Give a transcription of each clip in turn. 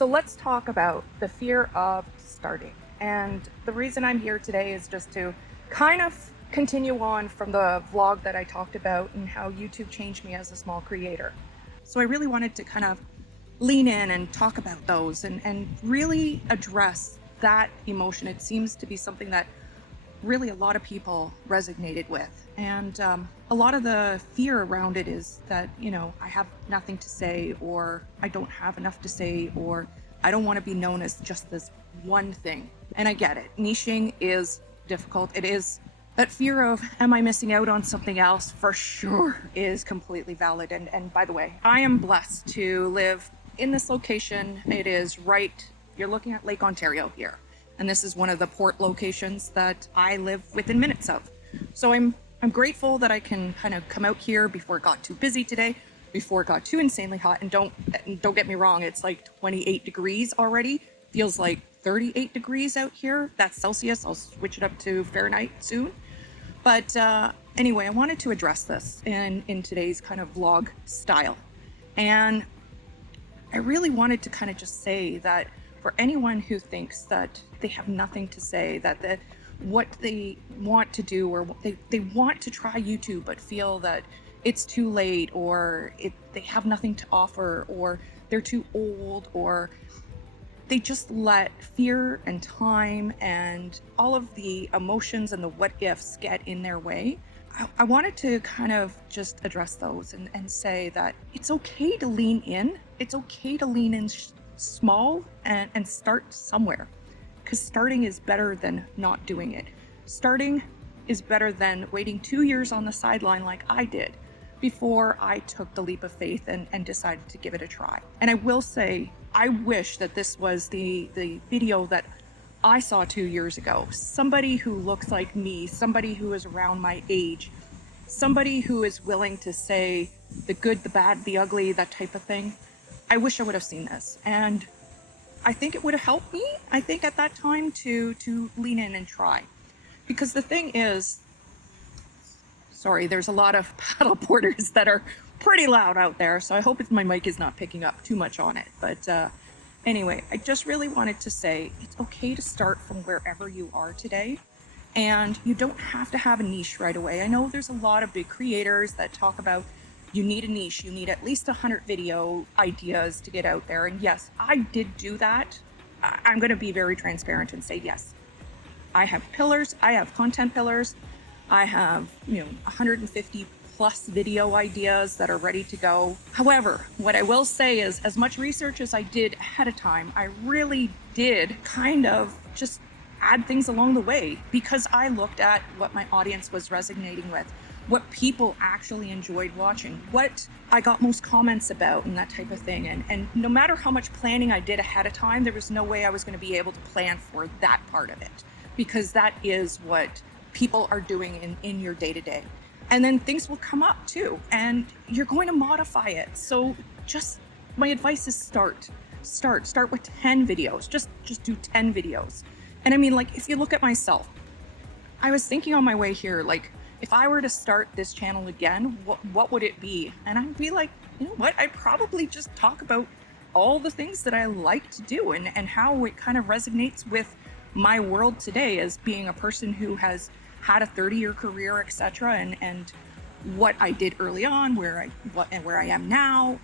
So let's talk about the fear of starting. And the reason I'm here today is just to kind of continue on from the vlog that I talked about and how YouTube changed me as a small creator. So I really wanted to kind of lean in and talk about those and really address that emotion. It seems to be something that really a lot of people resonated with. And a lot of the fear around it is that, I have nothing to say, or I don't have enough to say, or I don't want to be known as just this one thing. And I get it. Niching is difficult. It is. That fear of, am I missing out on something else, for sure is completely valid. And by the way, I am blessed to live in this location. It is you're looking at Lake Ontario here. And this is one of the port locations that I live within minutes of. So I'm grateful that I can kind of come out here before it got too busy today, before it got too insanely hot. And don't get me wrong, it's like 28 degrees already. Feels like 38 degrees out here. That's Celsius. I'll switch it up to Fahrenheit soon. But anyway, I wanted to address this in today's kind of vlog style. And I really wanted to kind of just say that for anyone who thinks that they have nothing to say, that what they want to do, or they want to try YouTube but feel that it's too late, or they have nothing to offer, or they're too old, or they just let fear and time and all of the emotions and the what ifs get in their way. I wanted to kind of just address those and say that it's okay to lean in. It's okay to lean in small and start somewhere, because starting is better than not doing it. Starting is better than waiting 2 years on the sideline like I did before I took the leap of faith and decided to give it a try. And I will say, I wish that this was the video that I saw 2 years ago. Somebody who looks like me, somebody who is around my age, somebody who is willing to say the good, the bad, the ugly, that type of thing. I wish I would have seen this, and I think it would have helped me, I think, at that time to lean in and try. Because the thing is, sorry, there's a lot of paddle boarders that are pretty loud out there, so I hope my mic is not picking up too much on it. But anyway, I just really wanted to say it's okay to start from wherever you are today, and you don't have to have a niche right away. I know there's a lot of big creators that talk about you need a niche, you need at least 100 video ideas to get out there. And yes, I did do that. I'm going to be very transparent and say, yes, I have pillars, I have content pillars, I have 150 plus video ideas that are ready to go. However, what I will say is, as much research as I did ahead of time, I really did kind of just add things along the way, because I looked at what my audience was resonating with, what people actually enjoyed watching, what I got most comments about, and that type of thing. And no matter how much planning I did ahead of time, there was no way I was going to be able to plan for that part of it, because that is what people are doing in your day-to-day. And then things will come up too, and you're going to modify it. So just, my advice is start with 10 videos. Just do 10 videos. And I mean, like, if you look at myself, I was thinking on my way here, like, if I were to start this channel again, what would it be? And I'd be like, you know what? I'd probably just talk about all the things that I like to do and how it kind of resonates with my world today as being a person who has had a 30-year career, etc. And what I did early on, where I am now.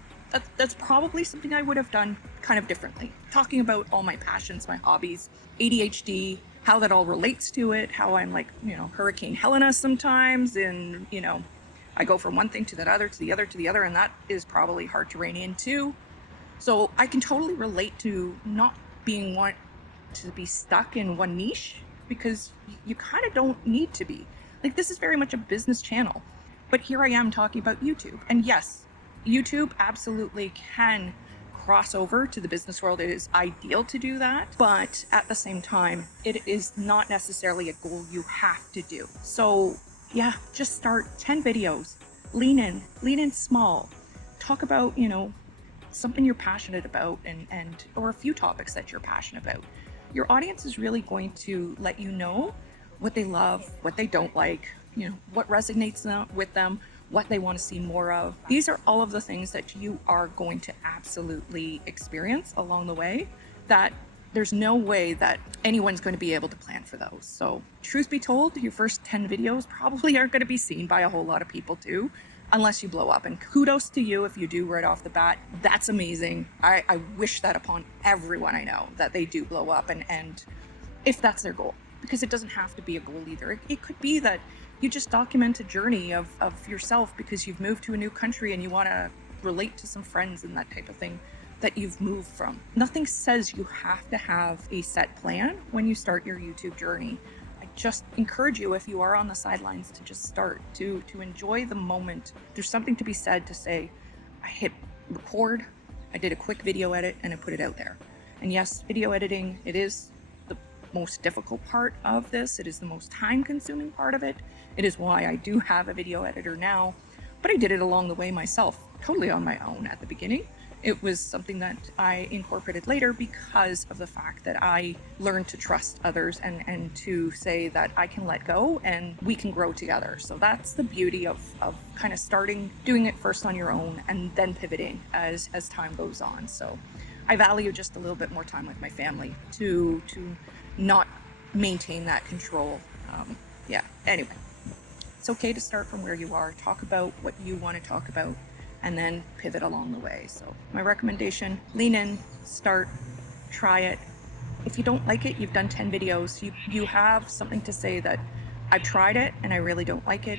That's probably something I would have done kind of differently. Talking about all my passions, my hobbies, ADHD, how that all relates to it, how I'm like, Hurricane Helena sometimes, and, I go from one thing to the other, to the other, to the other, and that is probably hard to rein in too. So I can totally relate to not being want to be stuck in one niche, because you kind of don't need to be. Like, this is very much a business channel, but here I am talking about YouTube. And yes, YouTube absolutely can cross over to the business world. It is ideal to do that, but at the same time, it is not necessarily a goal you have to do. So yeah, just start 10 videos, lean in small, talk about, something you're passionate about, and or a few topics that you're passionate about. Your audience is really going to let you know what they love, what they don't like, what resonates with them, what they want to see more of. These are all of the things that you are going to absolutely experience along the way, that there's no way that anyone's going to be able to plan for those. So truth be told, your first 10 videos probably aren't going to be seen by a whole lot of people too, unless you blow up. And kudos to you if you do right off the bat. That's amazing. I wish that upon everyone I know, that they do blow up, and if that's their goal, because it doesn't have to be a goal either. It could be that you just document a journey of yourself because you've moved to a new country and you want to relate to some friends and that type of thing that you've moved from. Nothing says you have to have a set plan when you start your YouTube journey. I just encourage you, if you are on the sidelines, to just start, to enjoy the moment. There's something to be said to say, I hit record, I did a quick video edit, and I put it out there. And yes, video editing, it is the most difficult part of this. It is the most time-consuming part of it. It is why I do have a video editor now, but I did it along the way myself, totally on my own at the beginning. It was something that I incorporated later because of the fact that I learned to trust others and to say that I can let go and we can grow together. So that's the beauty of kind of starting, doing it first on your own and then pivoting as time goes on. So I value just a little bit more time with my family to not maintain that control. Yeah, anyway, it's okay to start from where you are, talk about what you want to talk about, and then pivot along the way. So my recommendation, lean in, start, try it. If you don't like it, you've done 10 videos, you have something to say that I've tried it and I really don't like it.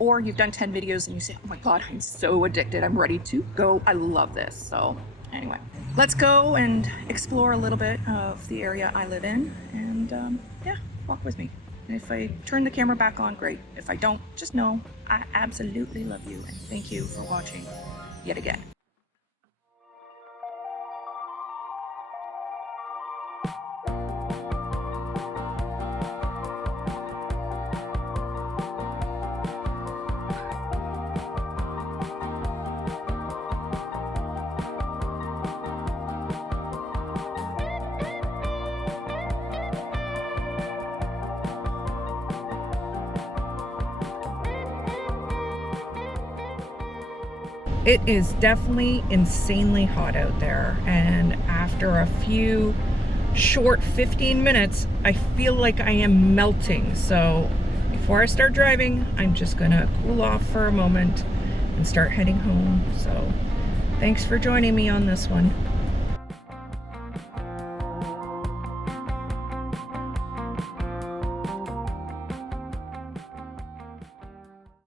Or you've done 10 videos and you say, oh my God, I'm so addicted, I'm ready to go, I love this. So anyway, let's go and explore a little bit of the area I live in, and yeah, walk with me. And if I turn the camera back on, great. If I don't, just know I absolutely love you, and thank you for watching yet again. It is definitely insanely hot out there, and after a few short 15 minutes, I feel like I am melting. So before I start driving, I'm just gonna cool off for a moment and start heading home. So thanks for joining me on this one.